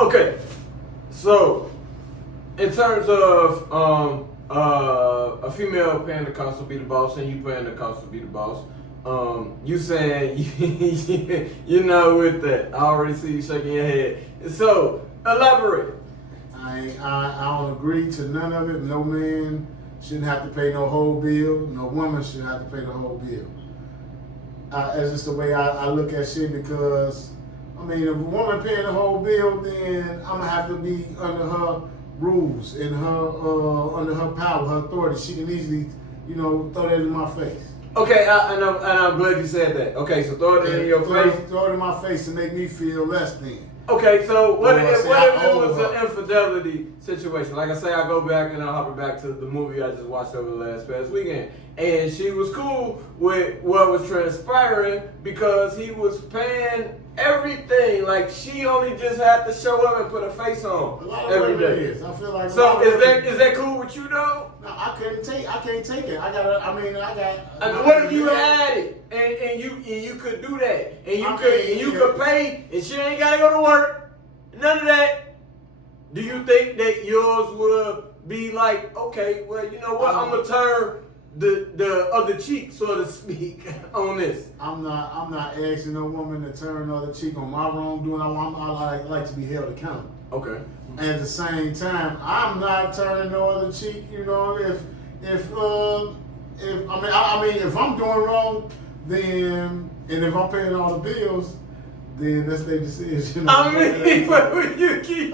Okay, so in terms of a female paying the cost to be the boss and you paying the cost to be the boss, you saying you're not with that. I already see you shaking your head. So elaborate. I don't agree to none of it. No man shouldn't have to pay no whole bill. No woman should have to pay the whole bill. That's just the way I look at shit because, I mean, if a woman paying the whole bill, then I'm going to have to be under her rules and under her power, her authority. She can easily, throw that in my face. Okay, and I'm glad you said that. Okay, so throw it in your face. Throw it in my face to make me feel less than. Okay, so what if it was her. an infidelity situation? Like I say, I go back and I'll hop back to the movie I just watched over the past weekend. And she was cool with what was transpiring because he was paying everything. Like, she only just had to show up and put a face on A lot of every women day. is. I feel like. So is that cool with you though? No, I can't take it. I got. What if you had it and you could do that and you could pay and she ain't gotta go to work, none of that? Do you think that yours would be like, okay, well, you know what, I'm gonna turn the other cheek, so to speak, on this? I'm not asking no woman to turn the other cheek on my wrongdoing. I like to be held accountable. Okay. At the same time, I'm not turning no other cheek. If I'm doing wrong, then and if I'm paying all the bills, then that's their decision. I mean, but you keep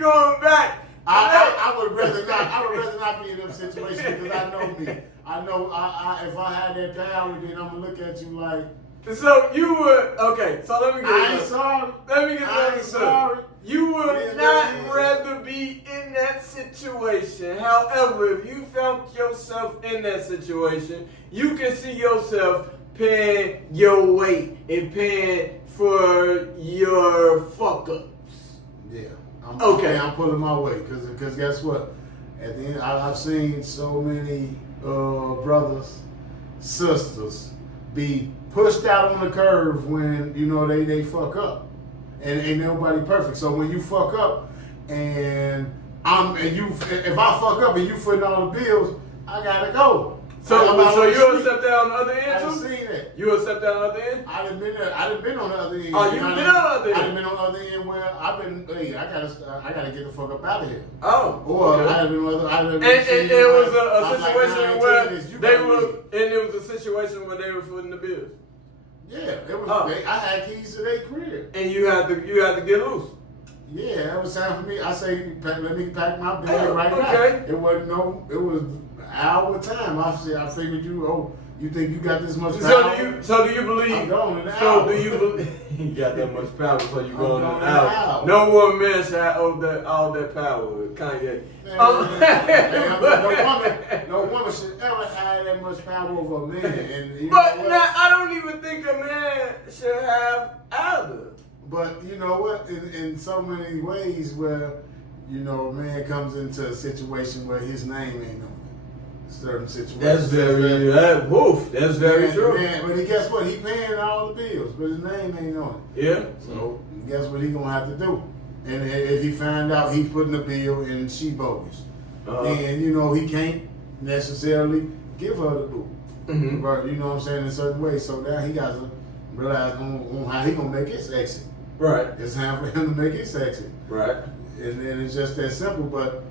going back. I would rather not. I would rather not be in them situations because I know me. I know if I had that power, then I'm gonna look at you like. So you would, okay, so let me get I ain't sorry. Let me get I ain't sorry. You would It is not what it is. rather be in that situation. However, if you found yourself in that situation, you can see yourself paying your weight and paying for your fuck ups. Yeah. I'm pulling my weight because guess what? At the end, I've seen so many brothers, sisters be pushed out on the curve when they fuck up, and ain't nobody perfect. So when you fuck up, if I fuck up and you footing all the bills, I gotta go. So you accept that on the other end I've too? seen that. You accept that on the other end? I done been there. I done been on the other end. Oh, you've been on the other end? I done been on the other end where I've been. Hey, I gotta get the fuck up out of here. Oh, Or okay. I done been on the other. And it was a I'm like, situation nah, where this, you they gotta were, leave. and it was a situation where they were footing the bills, Yeah, it was. Oh. I had keys to their crib. and you had to get loose. Yeah, it was time for me. I say, let me pack my bag Oh, right okay. now. It was an hour time. I figured you think you got this much power? So do you believe? I'm going in the So hour. do you believe you got that much power? So you I'm going going in in the the hour? hour. No one man should have all that power. Kanye. No woman should ever have that much power over a man. And you But know what? now, I don't even think a man should have either. But you know what? In so many ways where, a man comes into a situation where his name ain't on it. Certain situations. That's very true. Man, but guess what? He paying all the bills, but his name ain't on it. Yeah. So guess what he gonna have to do? And if he find out he's putting a bill and she bogus, then he can't necessarily give her the boo. Mm-hmm. But you know what I'm saying, in certain ways. So now he got to realize on how he gonna make his exit. Right. It's time for him to make his exit. Right. And it's just that simple. But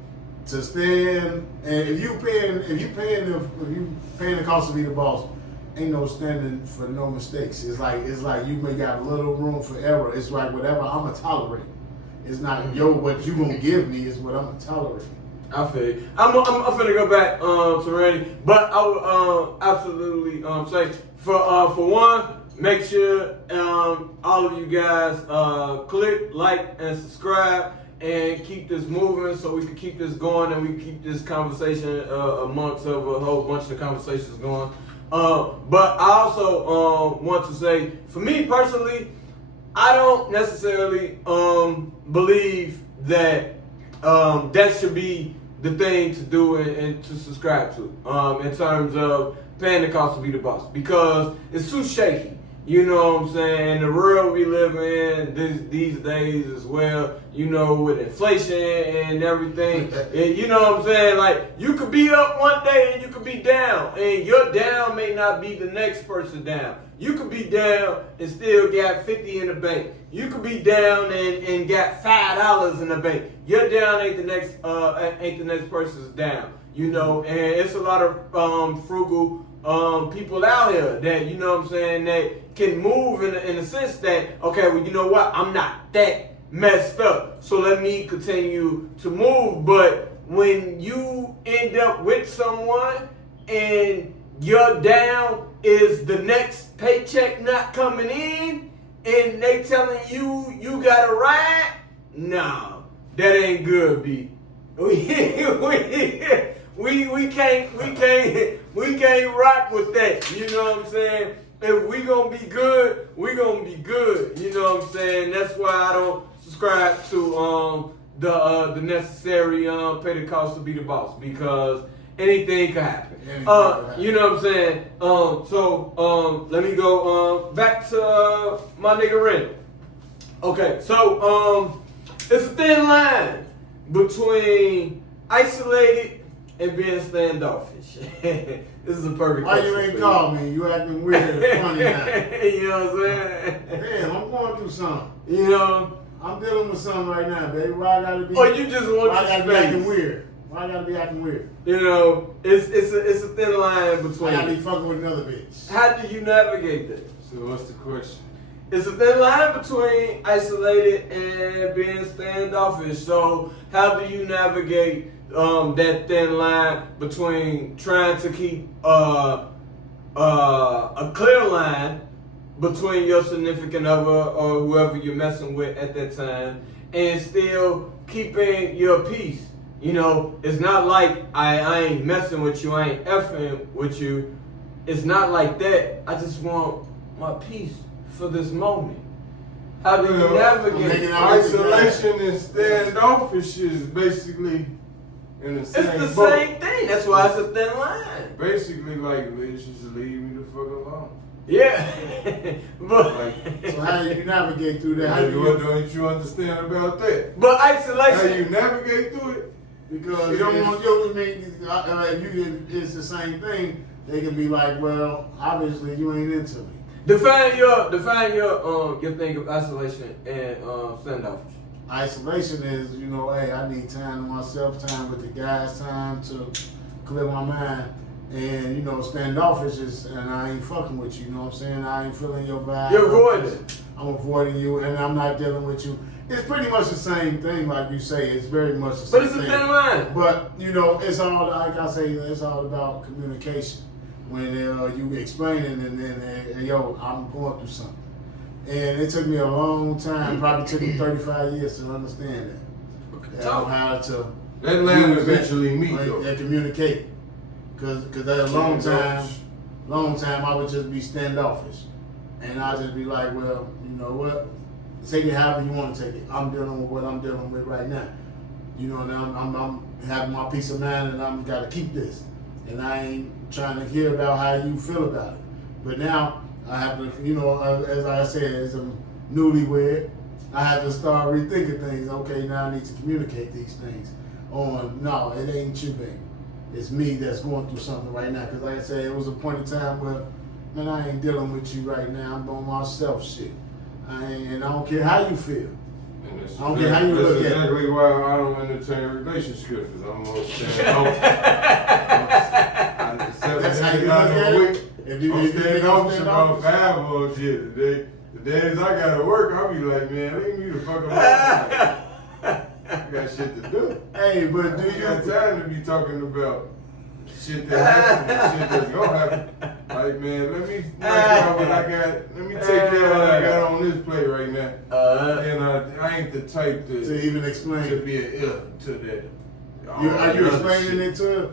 to stand and if you paying the cost to be the boss, ain't no standing for no mistakes. It's like you may got a little room for error. It's like whatever I'ma tolerate. It's not what you gonna give me is what I'm gonna tolerate. I feel you. I'm finna go back to Randy, but I would absolutely say for one, make sure all of you guys click like and subscribe and keep this moving so we can keep this going and we can keep this conversation amongst of a whole bunch of conversations going. But I also want to say, for me personally, I don't necessarily believe that that should be the thing to do and to subscribe to in terms of paying the cost to be the boss, because it's too shaky. You know what I'm saying? The world we live in these days as well, you know, with inflation and everything. And you know what I'm saying? Like, you could be up one day and you could be down. And your down may not be the next person down. You could be down and still got 50 in the bank. You could be down and got $5 in the bank. Your down ain't the next person's down. You know, and it's a lot of frugal people out here that, you know what I'm saying, that can move in the sense that, okay, well, you know what, I'm not that messed up, so let me continue to move. But when you end up with someone and your down is the next paycheck not coming in and they telling you gotta ride, no, that ain't good, B. We can't rock with that. You know what I'm saying? If we gonna be good, we gonna be good. You know what I'm saying? That's why I don't subscribe to the necessary pay the cost to be the boss, because anything could happen. You know what I'm saying? So let me go back to my nigga Randall. Okay, so it's a thin line between isolated and being standoffish. This is a perfect. Why you ain't called me? You acting weird and funny now. You know what I'm saying? Damn, I'm going through something. You know? I'm dealing with something right now, baby. Why I gotta be? Or you just want why your I gotta be space. acting weird? Why I gotta be acting weird? You know, it's a thin line between. I gotta be fucking with another bitch. How do you navigate that? So what's the question? It's a thin line between isolated and being standoffish. So how do you navigate that thin line between trying to keep a clear line between your significant other or whoever you're messing with at that time, and still keeping your peace? You know, it's not like I ain't messing with you, I ain't effing with you. It's not like that. I just want my peace for this moment. How do you navigate? Isolation and standoffish is basically in the same It's the boat. same thing. That's why it's a thin line. Basically, like, bitch, just leave me the fuck alone. Yeah. But Like, So how do you navigate through that? How do you, don't you understand about that? but How isolation. you navigate through it? because you don't want you to mean if you it's the same thing. They can be like, well, obviously you ain't into me. Define your thing of isolation and standoffish. Isolation is, you know, hey, I need time to myself, time with the guys, time to clear my mind. And, you know, standoffish is, and I ain't fucking with you, you know what I'm saying? I ain't feeling your vibe. You're avoiding it. I'm avoiding you, and I'm not dealing with you. It's pretty much the same thing, like you say. It's very much the same But it's a thing. thin line. But, you know, it's all, like I say, it's all about communication. When you explaining and then, yo, I'm going through something. And it took me a long time, probably took me 35 years to understand that. Talk. On how to That land use eventually that, meet, though. and communicate. Cause that a long time I would just be standoffish. And I'd just be like, well, you know what? Take it however you want to take it. I'm dealing with what I'm dealing with right now. You know, now I'm having my peace of mind and I'm got to keep this. And I ain't trying to hear about how you feel about it. But now I have to, you know, as I said, as a newlywed, I have to start rethinking things. Okay, now I need to communicate these things. No, it ain't you, baby. It's me that's going through something right now. Because like I said, it was a point in time where, man, I ain't dealing with you right now. I'm on my self shit. And I don't care how you feel. And that's I don't care how you look at it. That's exactly why I don't entertain relationships, because I'm going to stand That's how you look at it? If you I'm think standing I'm off standing about off? five bullshit. The days I got to work, I'll be like, man, leave me the fuck alone. I got shit to do. Hey, but I do ain't got you? time to be talking about shit that happened and shit that's gonna happen. Like, man, let me knock out what I got. Let me take care of what I got on this plate right now. And I ain't the type To to even explain. be an ill to that. Are you explaining it to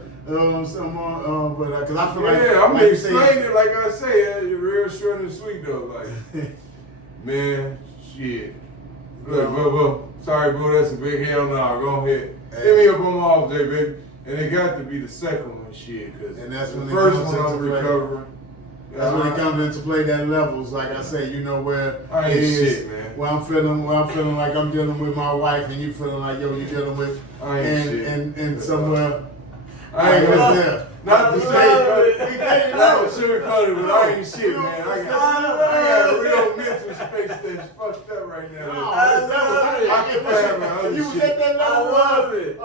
someone? But because I feel like Yeah, I'm like you explaining it like I say. You're real short and sweet though. Like, man, shit. Look, boo, sorry, boo, that's a big hell no. Go ahead. Hit me up on my off day, baby. And it got to be the second one, shit, because And that's the when it first comes one I'm into play. recovering. That's when it comes into play. That levels, like I say, you know where I it ain't is. shit, man. Where I'm feeling like I'm dealing with my wife, and you feeling like you're dealing with, I ain't shit. and somewhere. I ain't like gonna it's there. not to I say, love it. but we can't never sugarcoat it, but I ain't shit, man. I got a real mental space that's fucked up right now. No, I it's love it. I can have my other you was shit. at that I level love it.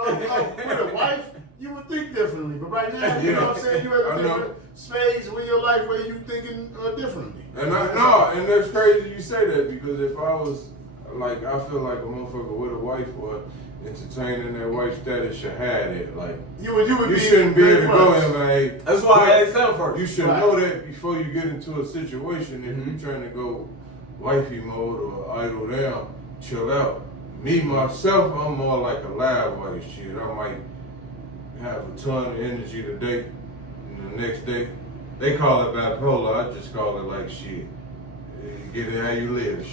with a wife, you would think differently. But right now, you Yeah. know what I'm saying? You at I a know. different stage in your life where you thinking differently. And that's crazy you say that, because if I was like, I feel like a motherfucker with a wife or entertaining that wife status should have it. Like, You would you be shouldn't be able to go much. in like, That's why I but asked him first. you should Right. know that before you get into a situation. If Mhm. you're trying to go wifey mode or idle down, chill out. Me, myself, I'm more like a live wife shit. I might have a ton of energy today, and the next day, they call it bipolar. I just call it like shit. You get it how you live. Shit.